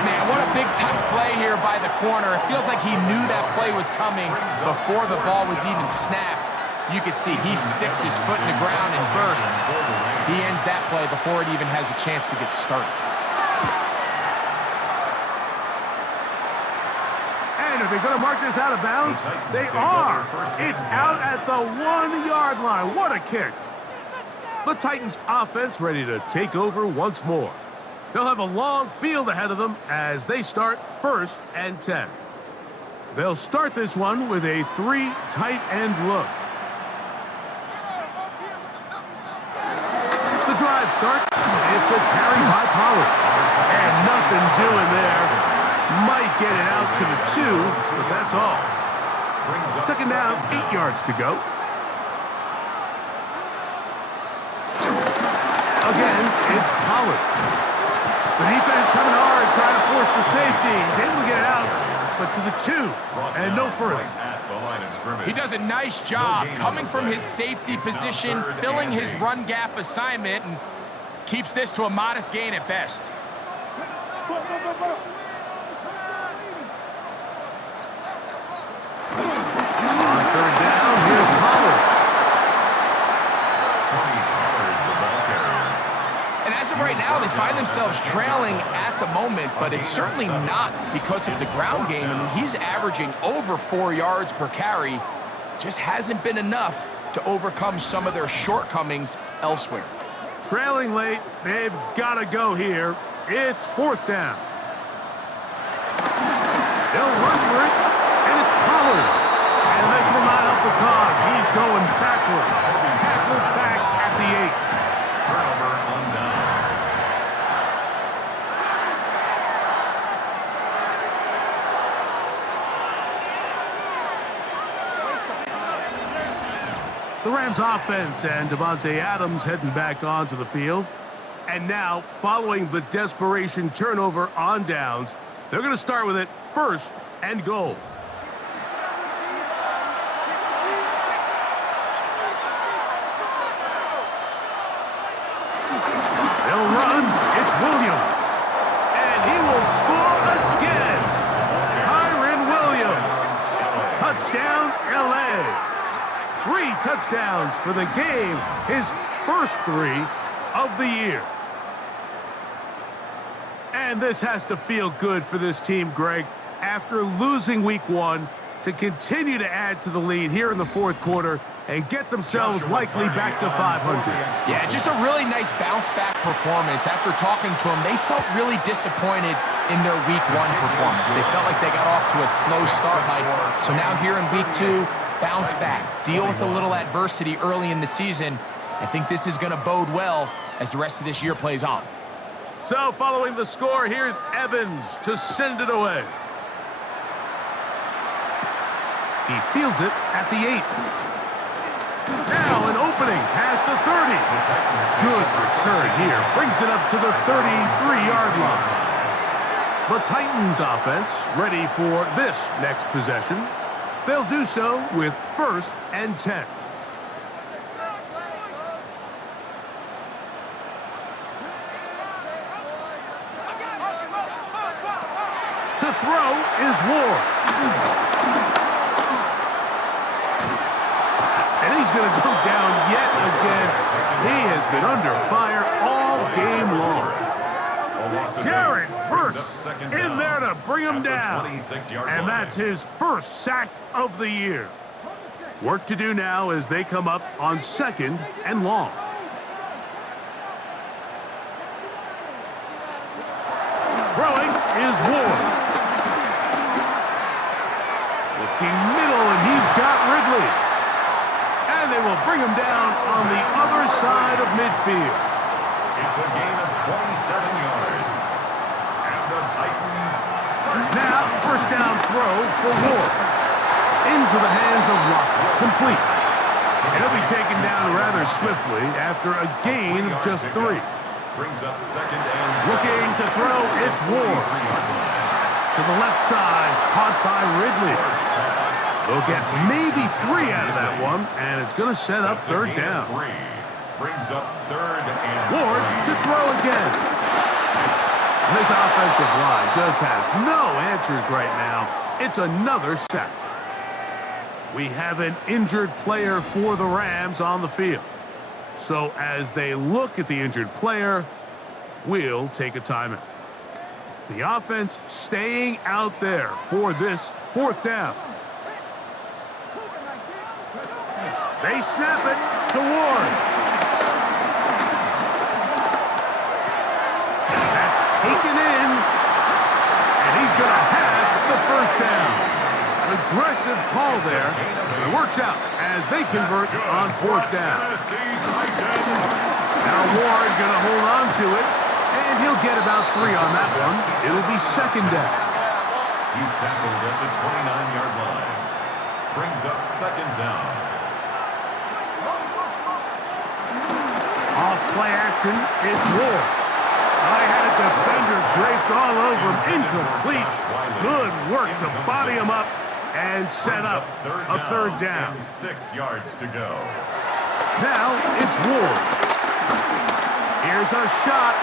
Man, what a big-time play here by the corner. It feels like he knew that play was coming before the ball was even snapped. You can see he sticks his foot in the ground and bursts. He ends that play before it even has a chance to get started. Are they going to mark this out of bounds? They are. It's out at the 1-yard line. What a kick. The Titans offense ready to take over once more. They'll have a long field ahead of them as they start 1st and 10. They'll start this one with a 3 tight end look. The drive starts. It's a carry by Pollard. And nothing doing there. Might get it out to the 2, but that's all. 2nd down, 8 yards to go. Again, it's Pollard. The defense coming hard, trying to force the safety. He's able to get it out, but to the 2, and no further. He does a nice job coming from his safety position, filling his run gap assignment, and keeps this to a modest gain at best. On 3rd down, here's Pollard. of right now, they find themselves trailing at the moment, but it's certainly not because of the ground game. I mean, he's averaging over 4 yards per carry. Just hasn't been enough to overcome some of their shortcomings elsewhere. Trailing late, they've got to go here. It's 4th down. They'll run for it, and it's Pollard. And this will not help the cause. He's going backwards. Tackled back at the 8. Turnover on down. The Rams offense and Devontae Adams heading back onto the field. And now, following the desperation turnover on downs, they're going to start with it 1st and goal. They'll run. It's Williams. And he will score again. Kyren Williams. Touchdown, L.A. 3 touchdowns for the game. His first 3 of the year. And this has to feel good for this team, Greg, after losing week 1 to continue to add to the lead here in the 4th quarter and get themselves likely back to 500. Yeah, just a really nice bounce-back performance. After talking to them, they felt really disappointed in their week 1 performance. They felt like they got off to a slow start, Mike. So now here in week 2, bounce back, deal with a little adversity early in the season. I think this is going to bode well as the rest of this year plays on. So following the score, here's Evans to send it away. He fields it at the 8. Now an opening past the 30. Good return here. Brings it up to the 33-yard line. The Titans offense ready for this next possession. They'll do so with 1st and 10. To throw is Ward. And he's going to go down yet again. He has been under fire all game long. Jared Verse in there to bring him down. And that's his first sack of the year. Work to do now as they come up on 2nd and long. Throwing is Ward. Looking middle, and he's got Ridley. And they will bring him down on the other side of midfield. It's a gain of 27 yards. And the Titans... Now, 1st down throw for Ward. Into the hands of Lockett. Complete. And he'll be taken down rather swiftly after a gain of just 3. Brings up 2nd and 7. Looking to throw, it's Ward. To the left side, caught by Ridley. They'll get maybe 3 out of that one, and it's going to set up 3rd down. Brings up 3rd and Ward to throw again. This offensive line just has no answers right now. It's another sack. We have an injured player for the Rams on the field. So as they look at the injured player, we'll take a timeout. The offense staying out there for this 4th down. They snap it to Ward. That's taken in, and he's going to have the 1st down. Aggressive call there. It works out as they convert on 4th down. Now Ward going to hold on to it, and he'll get about 3 on that one. It'll be 2nd down. He's tackled at the 29-yard line. Brings up 2nd down. Off play action, it's Ward. I had a defender draped all over him. Incomplete. Good work to body him up and set up a 3rd down. 6 yards to go. Now it's Ward. Here's a shot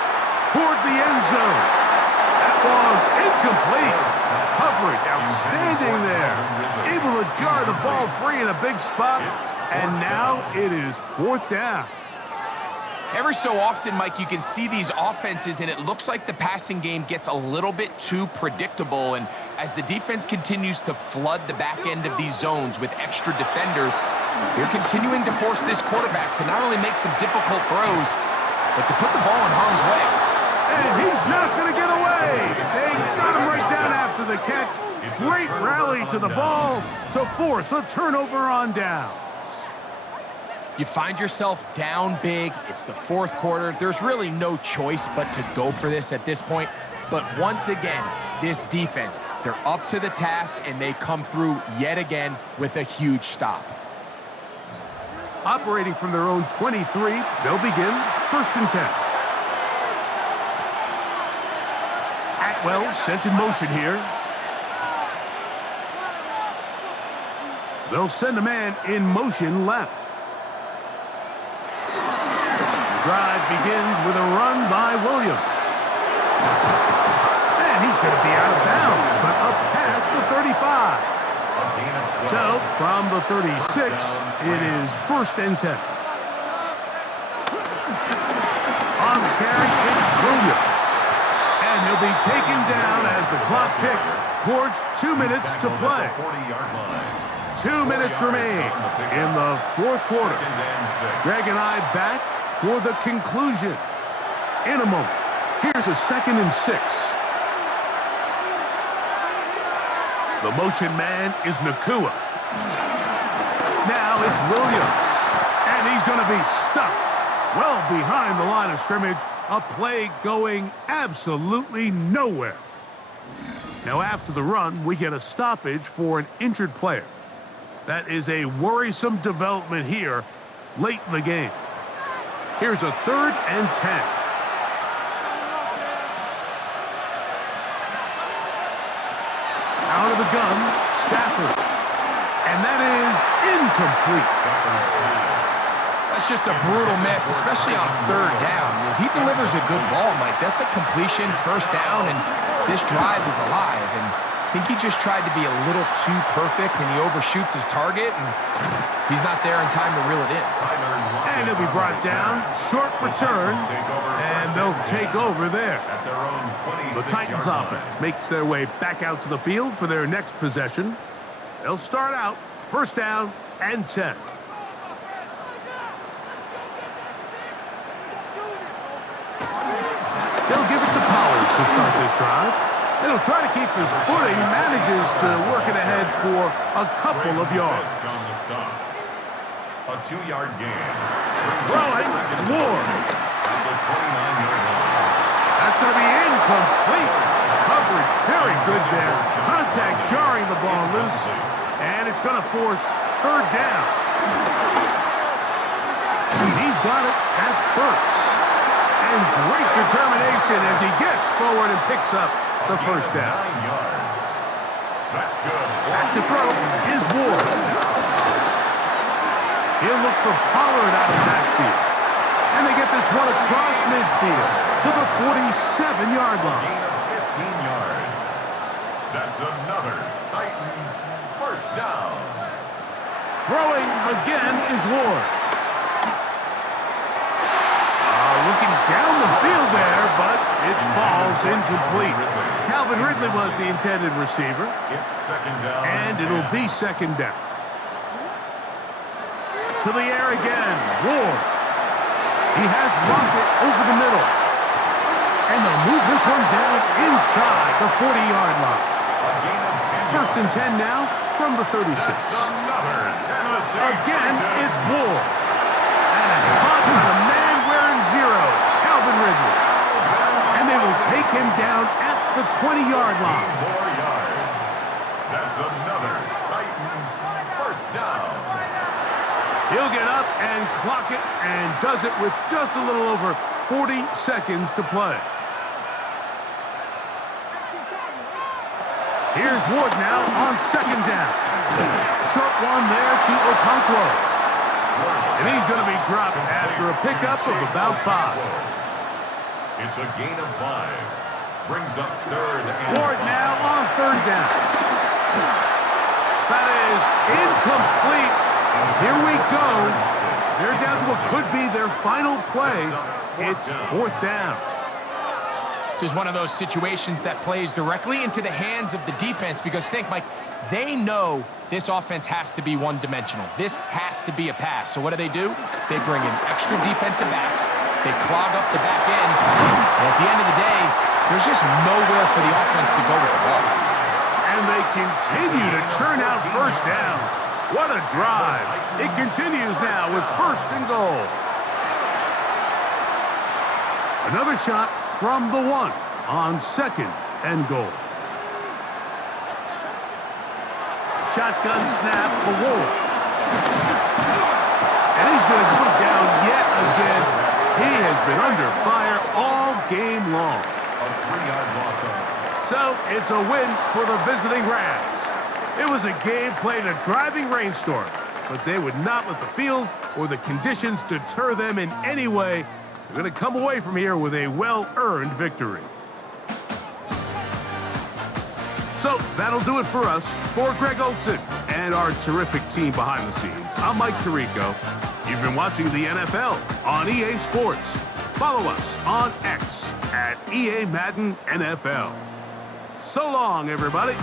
toward the end zone. That ball incomplete. Coverage outstanding there. Able to jar the ball free in a big spot. And now it is 4th down. Every so often, Mike, you can see these offenses, and it looks like the passing game gets a little bit too predictable. And as the defense continues to flood the back end of these zones with extra defenders, they're continuing to force this quarterback to not only make some difficult throws, but to put the ball in harm's way. And he's not going to get away. They got him right down after the catch. Great rally to the ball to force a turnover on down. You find yourself down big. It's the fourth quarter. There's really no choice but to go for this at this point. But once again, this defense, they're up to the task, and they come through yet again with a huge stop. Operating from their own 23, they'll begin 1st and 10. Atwell sent in motion here. They'll send a man in motion left. Drive begins with a run by Williams. And he's going to be out of bounds, but up past the 35. So, from the 36, it is 1st and 10. On the carry, it's Williams. And he'll be taken down as the clock ticks towards 2 minutes to play. 2 minutes remain in the fourth quarter. Greg and I back for the conclusion in a moment. Here's a 2nd and 6. The motion man is Nakua. Now it's Williams. And he's going to be stuck well behind the line of scrimmage. A play going absolutely nowhere. Now after the run, we get a stoppage for an injured player. That is a worrisome development here late in the game. Here's a 3rd and 10. Out of the gun, Stafford. And that is incomplete. That's just a brutal miss, especially on 3rd down. If he delivers a good ball, Mike, that's a completion, 1st down, and this drive is alive. And I think he just tried to be a little too perfect, and he overshoots his target, and he's not there in time to reel it in. And he'll be brought down, short return, and they'll take over there. The Titans offense makes their way back out to the field for their next possession. They'll start out 1st down and 10. They'll give it to Pollard to start this drive. And he'll try to keep his footing, manages to work it ahead for a couple of yards. A 2-yard gain. Throwing, Ward. That's going to be incomplete. Coverage very good there. Contact jarring the ball loose. And it's going to force 3rd down. He's got it. That's Burks. And great determination as he gets forward and picks up the 1st down. 9 yards. That's good. Back to throw is Ward. He'll look for Pollard out of the backfield. And they get this one across midfield to the 47-yard line. Gain of 15 yards. That's another Titans 1st down. Throwing again is Ward. Looking down the field there, but it falls incomplete. Calvin Ridley was the intended receiver. It's 2nd down. And it'll be 2nd down. To the air again, Ward. He has Rocket over the middle. And they'll move this one down inside the 40-yard line. 1st and 10 now from the 36. Another Tennessee. Again, it's Ward. And it's caught by the man wearing 0, Calvin Ridley. And they will take him down at the 20-yard line. 2 more yards. That's another Titans 1st down. He'll get up and clock it and does it with just a little over 40 seconds to play. Here's Ward now on 2nd down. Short one there to Okonkwo. And he's going to be dropped after a pickup of about 5. It's a gain of 5. Brings up 3rd and Ward 5. now on 3rd down. That is incomplete. Here we go. They're down to what could be their final play. It's fourth down. This is one of those situations that plays directly into the hands of the defense because think, Mike, they know this offense has to be one-dimensional. This has to be a pass. So what do? They bring in extra defensive backs. They clog up the back end. And at the end of the day, there's just nowhere for the offense to go with the ball. And they continue to churn out first downs. What a drive. It continues now with first and goal. Another shot from the 1 on second and goal. Shotgun snap for Ward. And he's going to go down yet again. He has been under fire all game long. A 3-yard loss of it. So it's a win for the visiting Rams. It was a game played in a driving rainstorm, but they would not let the field or the conditions deter them in any way. They're going to come away from here with a well-earned victory. So that'll do it for us. For Greg Olson and our terrific team behind the scenes, I'm Mike Tirico. You've been watching the NFL on EA Sports. Follow us on X at EA Madden NFL. So long, everybody.